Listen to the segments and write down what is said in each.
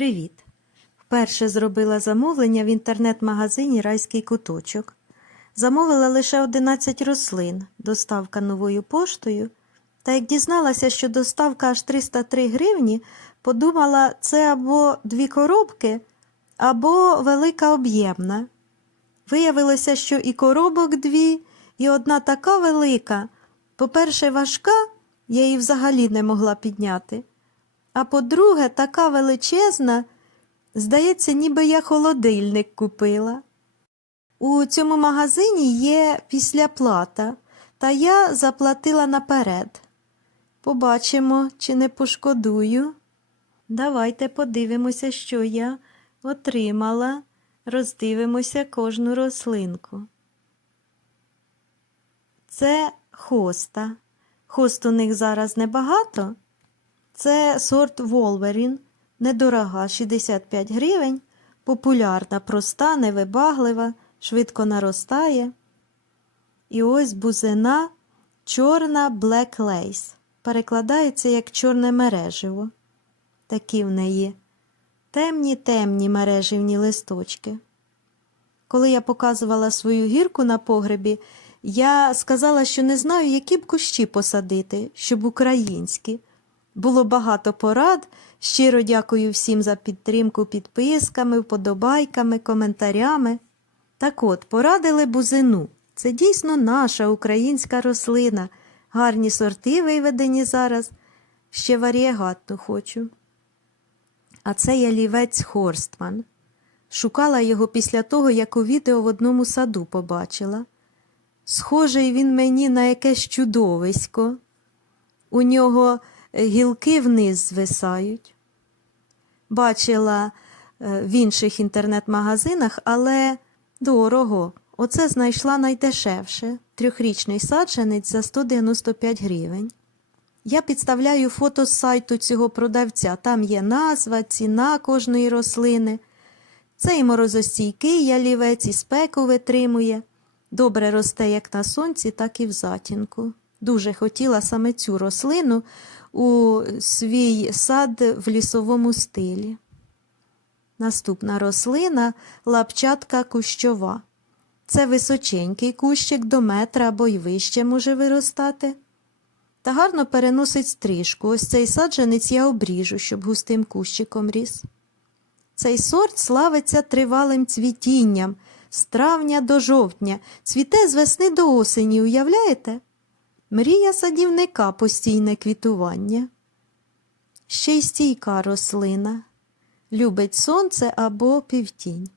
Привіт! Вперше зробила замовлення в інтернет-магазині Райський куточок. Замовила лише 11 рослин, доставка новою поштою. Та як дізналася, що доставка аж 303 гривні, подумала, це або дві коробки, або велика об'ємна. Виявилося, що і коробок дві, і одна така велика. По-перше, важка, я її взагалі не могла підняти. А по-друге, така величезна, здається, ніби я холодильник купила. У цьому магазині є післяплата, та я заплатила наперед. Побачимо, чи не пошкодую. Давайте подивимося, що я отримала. Роздивимося кожну рослинку. Це хоста. Хост у них зараз небагато. Це сорт Волверін, недорога 65 гривень, популярна, проста, невибаглива, швидко наростає. І ось бузина чорна Black Lace. Перекладається як чорне мереживо. Такі в неї темні темні мереживні листочки. Коли я показувала свою гірку на погребі, я сказала, що не знаю, які б кущі посадити, щоб українські. Було багато порад. Щиро дякую всім за підтримку підписками, вподобайками, коментарями. Так от, порадили бузину. Це дійсно наша українська рослина. Гарні сорти виведені зараз. Ще варієгатну хочу. А це ялівець Хорстман. Шукала його після того, як у відео в одному саду побачила. Схожий він мені на якесь чудовисько. У нього гілки вниз звисають. Бачила е, в інших інтернет-магазинах, але дорого. Оце знайшла найдешевше трьохрічний саджанець за 195 гривень. Я підставляю фото з сайту цього продавця. Там є назва, ціна кожної рослини. Цей морозостійкий ялівець і спеку витримує. Добре росте як на сонці, так і в затінку. Дуже хотіла саме цю рослину у свій сад в лісовому стилі. Наступна рослина лапчатка кущова. Це височенький кущик до метра або й вище може виростати. Та гарно переносить стрижку. Ось цей саджанець я обріжу, щоб густим кущиком ріс. Цей сорт славиться тривалим цвітінням з травня до жовтня, цвіте з весни до осені, уявляєте? Мрія садівника постійне квітування. Ще й стійка рослина. Любить сонце або півтінь.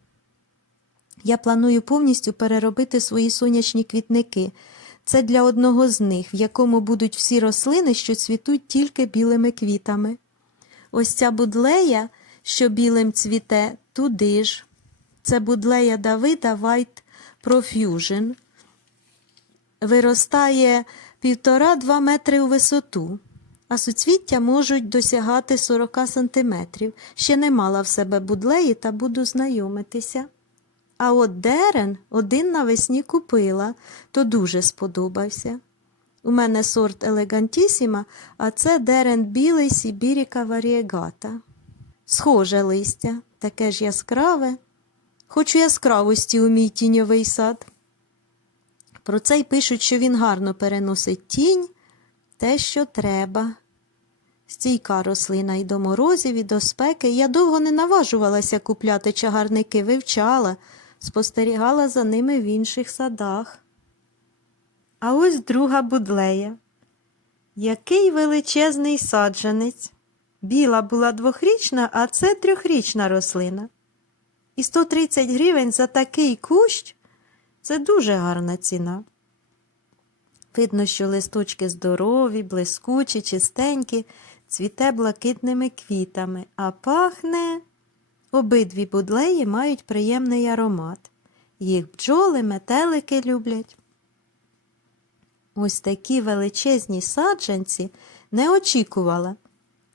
Я планую повністю переробити свої сонячні квітники. Це для одного з них, в якому будуть всі рослини, що цвітуть тільки білими квітами. Ось ця будлея, що білим цвіте, туди ж. Це будлея Давида White Profusion. Виростає півтора-два метри у висоту, а суцвіття можуть досягати 40 сантиметрів. Ще не мала в себе будлеї та буду знайомитися. А от дерен один навесні купила, то дуже сподобався. У мене сорт елегантісіма, а це дерен білий Сібіріка варієгата. Схоже листя, таке ж яскраве. Хочу яскравості у мій тіньовий сад. Про це й пишуть, що він гарно переносить тінь, те, що треба. Стійка рослина і до морозів, і до спеки. Я довго не наважувалася купляти чагарники, вивчала, спостерігала за ними в інших садах. А ось друга будлея. Який величезний саджанець. Біла була двохрічна, а це трьохрічна рослина. І 130 гривень за такий кущ це дуже гарна ціна. Видно, що листочки здорові, блискучі, чистенькі, цвіте блакитними квітами, а пахне. Обидві будлеї мають приємний аромат. Їх бджоли, метелики люблять. Ось такі величезні саджанці не очікувала.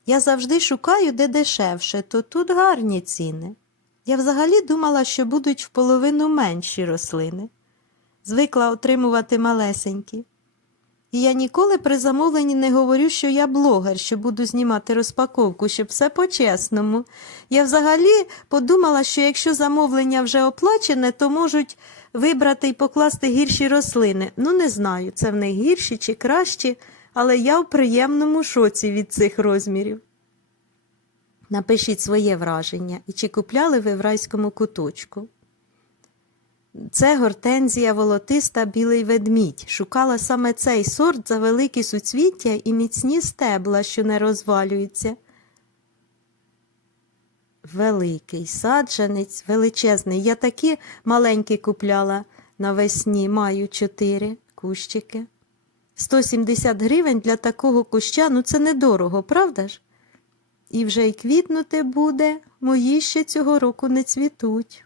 Я завжди шукаю, де дешевше, то тут гарні ціни. Я взагалі думала, що будуть в половину менші рослини. Звикла отримувати малесенькі. І я ніколи при замовленні не говорю, що я блогер, що буду знімати розпаковку, щоб все по-чесному. Я взагалі подумала, що якщо замовлення вже оплачене, то можуть вибрати і покласти гірші рослини. Ну, не знаю, це в них гірші чи кращі, але я в приємному шоці від цих розмірів. Напишіть своє враження і чи купляли ви в райському куточку. Це гортензія волотиста білий ведмідь. Шукала саме цей сорт за великі суцвіття і міцні стебла, що не розвалюються. Великий саджанець, величезний. Я такі маленькі купляла навесні, маю чотири кущики. 170 гривень для такого куща, ну це недорого, правда ж? І вже й квітнути буде, мої ще цього року не цвітуть.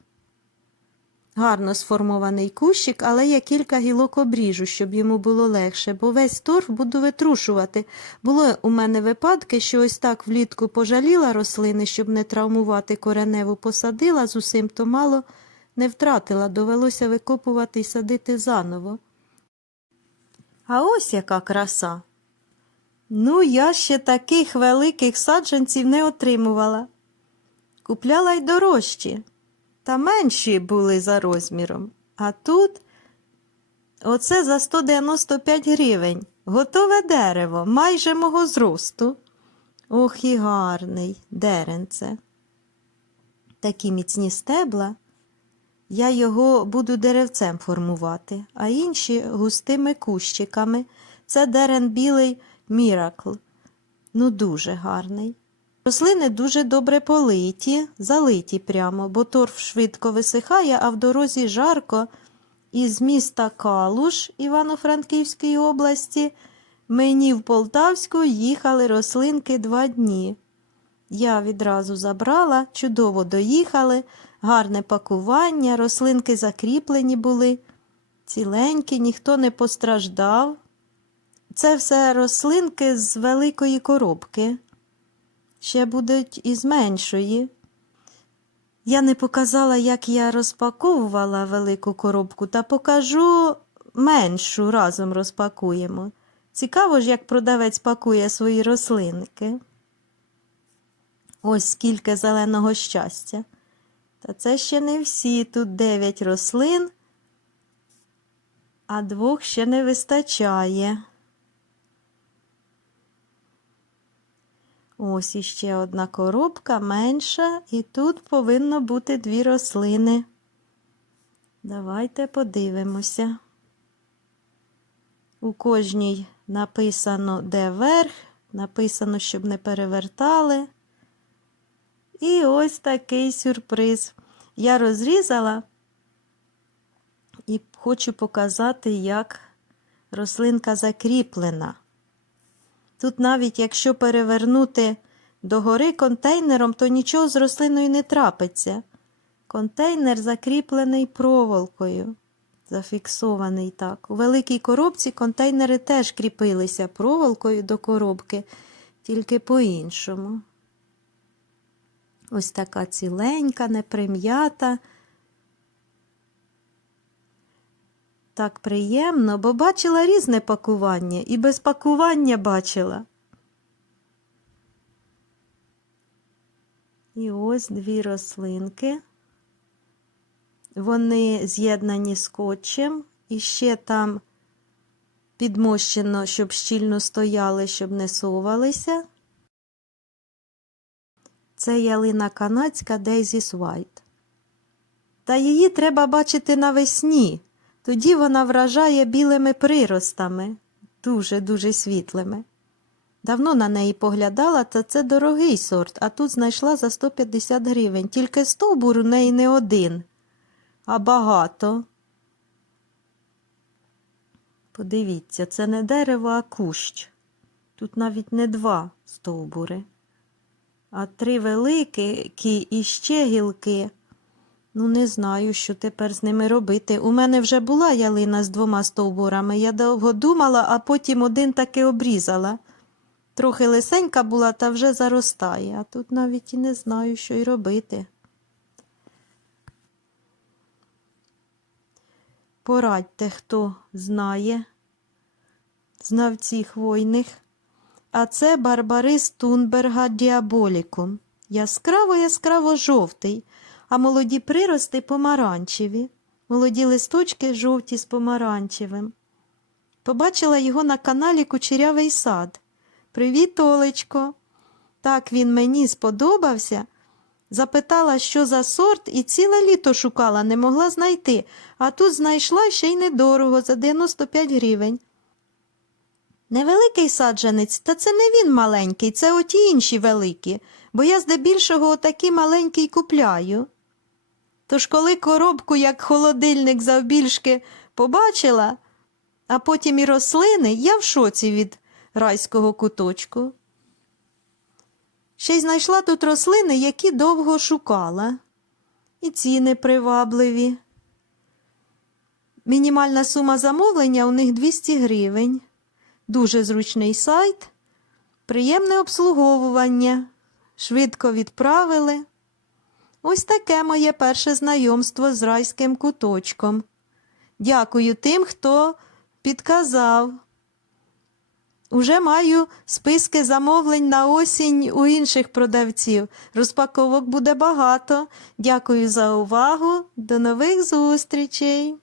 Гарно сформований кущик, але я кілька гілок обріжу, щоб йому було легше, бо весь торф буду витрушувати. Було у мене випадки, що ось так влітку пожаліла рослини, щоб не травмувати кореневу, посадила з усім, то мало не втратила, довелося викопувати і садити заново. А ось яка краса. Ну, я ще таких великих саджанців не отримувала. Купляла й дорожчі, та менші були за розміром. А тут оце за 195 гривень. Готове дерево, майже мого зросту. Ох і гарний деренце. Такі міцні стебла. Я його буду деревцем формувати, а інші густими кущиками. Це дерен білий Міракл. Ну, дуже гарний. Рослини дуже добре политі, залиті прямо, бо торф швидко висихає, а в дорозі жарко. Із міста Калуш Івано-Франківської області мені в Полтавську їхали рослинки два дні. Я відразу забрала, чудово доїхали, гарне пакування, рослинки закріплені були, ціленькі, ніхто не постраждав. Це все рослинки з великої коробки. Ще будуть із меншої. Я не показала, як я розпаковувала велику коробку, та покажу меншу разом розпакуємо. Цікаво ж, як продавець пакує свої рослинки. Ось скільки зеленого щастя. Та це ще не всі. Тут дев'ять рослин, а двох ще не вистачає. Ось іще одна коробка менша, і тут повинно бути дві рослини. Давайте подивимося. У кожній написано, де верх, написано, щоб не перевертали. І ось такий сюрприз. Я розрізала і хочу показати, як рослинка закріплена. Тут навіть якщо перевернути догори контейнером, то нічого з рослиною не трапиться. Контейнер закріплений проволокою, зафіксований так. У великій коробці контейнери теж кріпилися проволокою до коробки, тільки по-іншому. Ось така ціленька, неприм'ята. Так приємно, бо бачила різне пакування і без пакування бачила. І ось дві рослинки. Вони з'єднані скотчем, і ще там підмощено, щоб щільно стояли, щоб не совалися. Це ялина канадська Daisies White. Та її треба бачити навесні. Тоді вона вражає білими приростами, дуже-дуже світлими. Давно на неї поглядала, та це дорогий сорт, а тут знайшла за 150 гривень. Тільки стовбур у неї не один, а багато. Подивіться, це не дерево, а кущ. Тут навіть не два стовбури, а три великі і ще гілки. Ну, не знаю, що тепер з ними робити. У мене вже була ялина з двома стовбурами. Я довго думала, а потім один таки обрізала. Трохи лисенька була та вже заростає, а тут навіть і не знаю, що й робити. Порадьте, хто знає. знавці хвойних. А це барбарис Тунберга діаболікум. Яскраво-яскраво жовтий, а молоді прирости помаранчеві. Молоді листочки жовті з помаранчевим. Побачила його на каналі Кучерявий сад. Привіт, Олечко. Так він мені сподобався. Запитала, що за сорт, і ціле літо шукала, не могла знайти, а тут знайшла ще й недорого за 95 гривень. Невеликий саджанець, та це не він маленький, це оті інші великі, бо я здебільшого отакі маленькі й купляю. Тож коли коробку, як холодильник завбільшки, побачила, а потім і рослини, я в шоці від райського куточку. Ще й знайшла тут рослини, які довго шукала. І ціни привабливі. Мінімальна сума замовлення у них 200 гривень. Дуже зручний сайт, приємне обслуговування. Швидко відправили. Ось таке моє перше знайомство з райським куточком. Дякую тим, хто підказав. Уже маю списки замовлень на осінь у інших продавців. Розпаковок буде багато. Дякую за увагу. До нових зустрічей!